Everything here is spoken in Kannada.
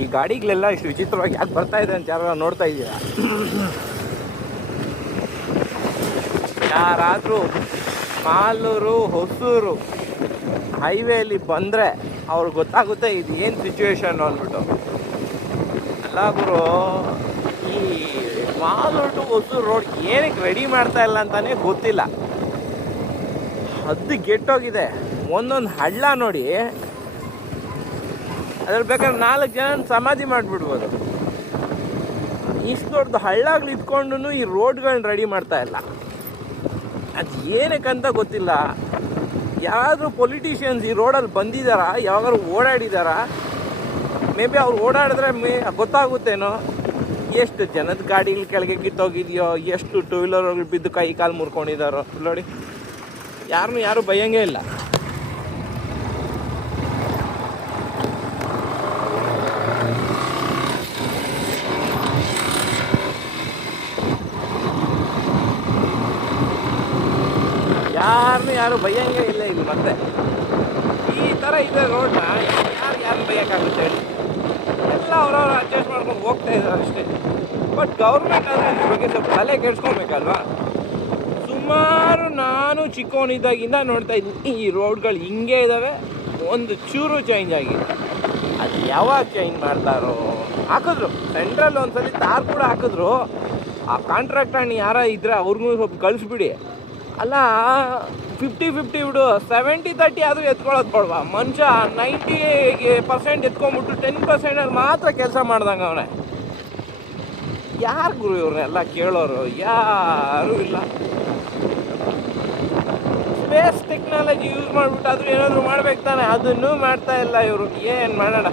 ಈ ಗಾಡಿಗಳೆಲ್ಲ ಇಷ್ಟು ವಿಚಿತ್ರವಾಗಿ ಯಾಕೆ ಬರ್ತಾ ಇದೆ ಅಂತ ಯಾರು ನೋಡ್ತಾ ಇದ್ದೀರಾ? ಯಾರಾದರೂ ಮಾಲೂರು ಹೊಸೂರು ಹೈವೇಲಿ ಬಂದರೆ ಅವ್ರಿಗೆ ಗೊತ್ತಾಗುತ್ತೆ ಇದು ಏನು ಸಿಚುವೇಶನ್ ಅಂದ್ಬಿಟ್ಟು. ಅಲ್ಲ ಗುರು, ಈ ಮಾಲೂರು ಟು ಹೊಸೂರು ರೋಡ್ ಏನಕ್ಕೆ ರೆಡಿ ಮಾಡ್ತಾ ಇಲ್ಲ ಅಂತಾನೆ ಗೊತ್ತಿಲ್ಲ. ಹದ್ದು ಗೆಟ್ಟೋಗಿದೆ. ಒಂದೊಂದು ಹಳ್ಳ ನೋಡಿ, ಅದ್ರಲ್ಲಿ ಬೇಕಾದ್ರೆ 4 ಜನ ಸಮಾಧಿ ಮಾಡಿಬಿಡ್ಬೋದು. ಇಷ್ಟು ದೊಡ್ಡದು ಹಳ್ಳಗಳು ಇದ್ಕೊಂಡು ಈ ರೋಡ್ಗಳನ್ನ ರೆಡಿ ಮಾಡ್ತಾ ಇಲ್ಲ. ಅದು ಏನಕ್ಕಂತ ಗೊತ್ತಿಲ್ಲ. ಯಾರಾದರೂ ಪೊಲಿಟಿಷಿಯನ್ಸ್ ಈ ರೋಡಲ್ಲಿ ಬಂದಿದ್ದಾರಾ, ಯಾವಾಗಾದ್ರು ಓಡಾಡಿದಾರಾ? ಮೇ ಬಿ ಅವ್ರು ಓಡಾಡಿದ್ರೆ ಗೊತ್ತಾಗುತ್ತೇನೋ ಎಷ್ಟು ಜನದ ಗಾಡಿಗಳ ಕೆಳಗೆ ಕಿತ್ತೋಗಿದೆಯೋ, ಎಷ್ಟು ಟೂ ವೀಲರ್ಗಳು ಬಿದ್ದು ಕೈ ಕಾಲು ಮುರ್ಕೊಂಡಿದ್ದಾರೋ. ನೋಡಿ, ಯಾರು ಭಯಂಗೇ ಇಲ್ಲ. ಯಾರು ಭಯಂಗೇ ಇಲ್ಲ ಇಲ್ಲಿ. ಮತ್ತೆ ಈ ಥರ ಇದೆ ರೋಡ್ನ ಯಾರು ಭಯಕ್ಕಾಗುತ್ತೆ ಹೇಳಿ? ಎಲ್ಲ ಅವ್ರವ್ರು ಅಡ್ಜಸ್ಟ್ ಮಾಡ್ಕೊಂಡು ಹೋಗ್ತಾ ಇದ್ದಾರೆ ಅಷ್ಟೇ. ಬಟ್ ಗೌರ್ಮೆಂಟ್ ಆದರೆ ಅದ್ರ ಬಗ್ಗೆ ಸ್ವಲ್ಪ ತಲೆ ಕೆಡ್ಸ್ಕೊಬೇಕಲ್ವಾ? ಸುಮಾರು ನಾನು ಚಿಕ್ಕವನಿದ್ದಾಗಿಂದ ನೋಡ್ತಾ ಇದ್ದೀನಿ ಈ ರೋಡ್ಗಳು ಹಿಂಗೆ ಇದ್ದಾವೆ, ಒಂದು ಚೂರು ಚೇಂಜ್ ಆಗಿದೆ. ಅದು ಯಾವಾಗ ಚೇಂಜ್ ಮಾಡ್ತಾರೋ? ಹಾಕಿದ್ರು ಸೆಂಟ್ರಲ್ ಒಂದ್ಸಲಿ ತಾರ್ ಕೂಡ ಹಾಕಿದ್ರು. ಆ ಕಾಂಟ್ರಾಕ್ಟ್ ಅಣ್ಣ ಯಾರ ಇದ್ರೆ ಅವ್ರಿಗೂ ಸ್ವಲ್ಪ ಕಳಿಸ್ಬಿಡಿ. ಅಲ್ಲ, 50-50 ಬಿಡು, 70-30 ಆದರೂ ಎತ್ಕೊಳ್ಳೋದು ಬೇಡವಾ? ಮನುಷ್ಯ 90% ಎತ್ಕೊಂಡ್ಬಿಟ್ಟು 10% ಮಾತ್ರ ಕೆಲಸ ಮಾಡ್ದಂಗೆ ಅವನೇ. ಯಾರು ಗುರು ಇವ್ರನ್ನೆಲ್ಲ ಕೇಳೋರು? ಯಾರೂ ಇಲ್ಲ. ಸ್ಪೇಸ್ ಟೆಕ್ನಾಲಜಿ ಯೂಸ್ ಮಾಡಿಬಿಟ್ಟು ಆದರೂ ಏನಾದರೂ ಮಾಡ್ಬೇಕು ತಾನೆ, ಅದನ್ನೂ ಮಾಡ್ತಾ ಇಲ್ಲ ಇವರು. ಏನು ಮಾಡೋಣ?